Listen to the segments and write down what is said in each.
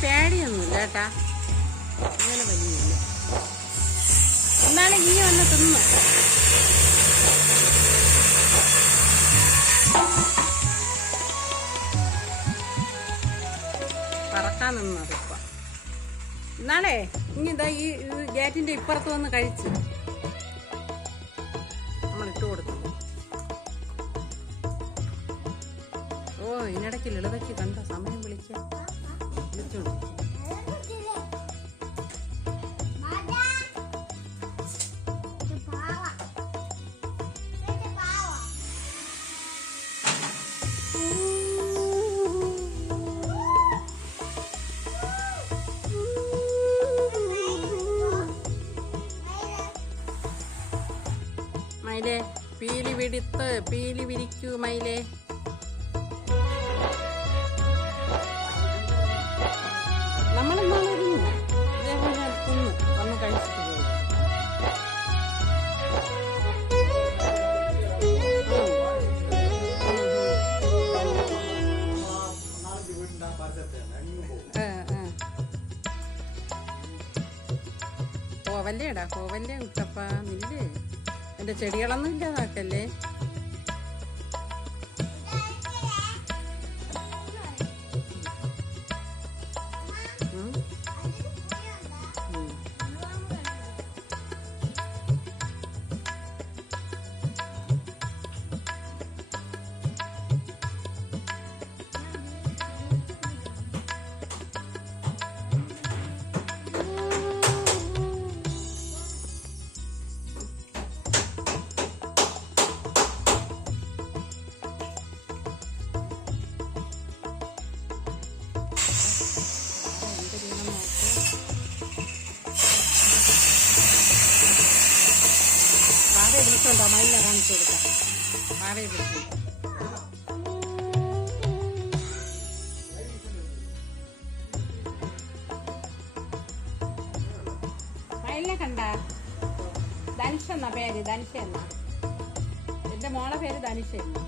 ചേട്ടാ അങ്ങനെ വലിയില്ല എന്നാണ് ഈ വന്ന് തിന്നു. പറക്കാൻ നിന്നത് ഇപ്പൊ. എന്നാലേ ഇനി ഇതാ ഈ ഗേറ്റിന്റെ ഇപ്പുറത്ത് വന്ന് കഴിച്ച് നമ്മൾ ഇട്ട് കൊടുത്തു ഓ ഇതിനിടയ്ക്ക് ലളിതയ്ക്ക് കണ്ട? സമയം വിളിക്കാം. പീലി വിടിത്ത് പീലി വിരിക്കൂ മൈലേ. ആ, കോവല്ലേ ഉത്തപ്പ നില്ലേ? എന്റെ ചെടികളൊന്നും ഇല്ലാതാക്കല്ലേ? പാവയെ വിളിച്ചോണ്ടോ മയില കാണിച്ചു കൊടുക്കാം. പാവയെ വിളിച്ചോണ്ടോ മയിലിനെ കണ്ട? ധനുഷ എന്നാ പേര് ധനുഷ എന്നാ. എന്റെ മോളെ പേര് ധനുഷ എന്നാ.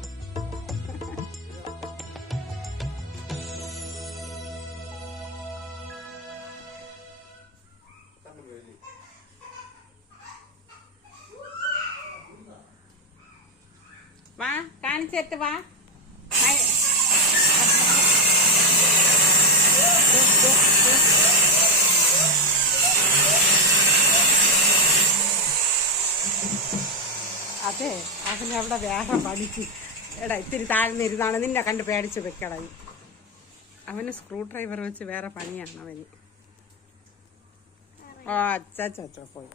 വാ കാണിച്ചിട്ട് വാ. മയി- ദേ, ദേ, ദേ. അതെ അവനവിടെ വേറെ പഠിച്ചു എടാ ഇത്തിരി താഴ്ന്നിരുന്നാണ് നിന്നെ കണ്ട് പേടിച്ച് വെക്കടായി അവന് സ്ക്രൂ ഡ്രൈവർ വെച്ച് വേറെ പണിയാണ് അവന്. ഓ അച്ചാ പോയി.